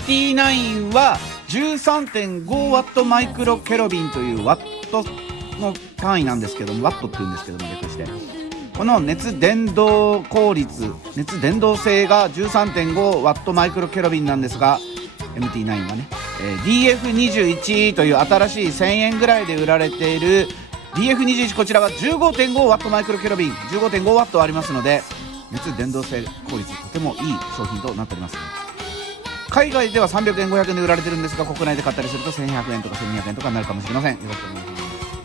MT9 は 13.5W マイクロケロビンというワットの単位なんですけども、ワットって言うんですけども、略してこの熱伝導効率、熱伝導性が 13.5W マイクロケロビンなんですが、 MT9 はね、DF21 という新しい1000円ぐらいで売られている DF21、 こちらは 15.5W マイクロケロビン 15.5W ありますので、熱伝導性効率とてもいい商品となっております。海外では300円500円で売られてるんですが、国内で買ったりすると1100円とか1200円とかになるかもしれません。よろしくお願いします。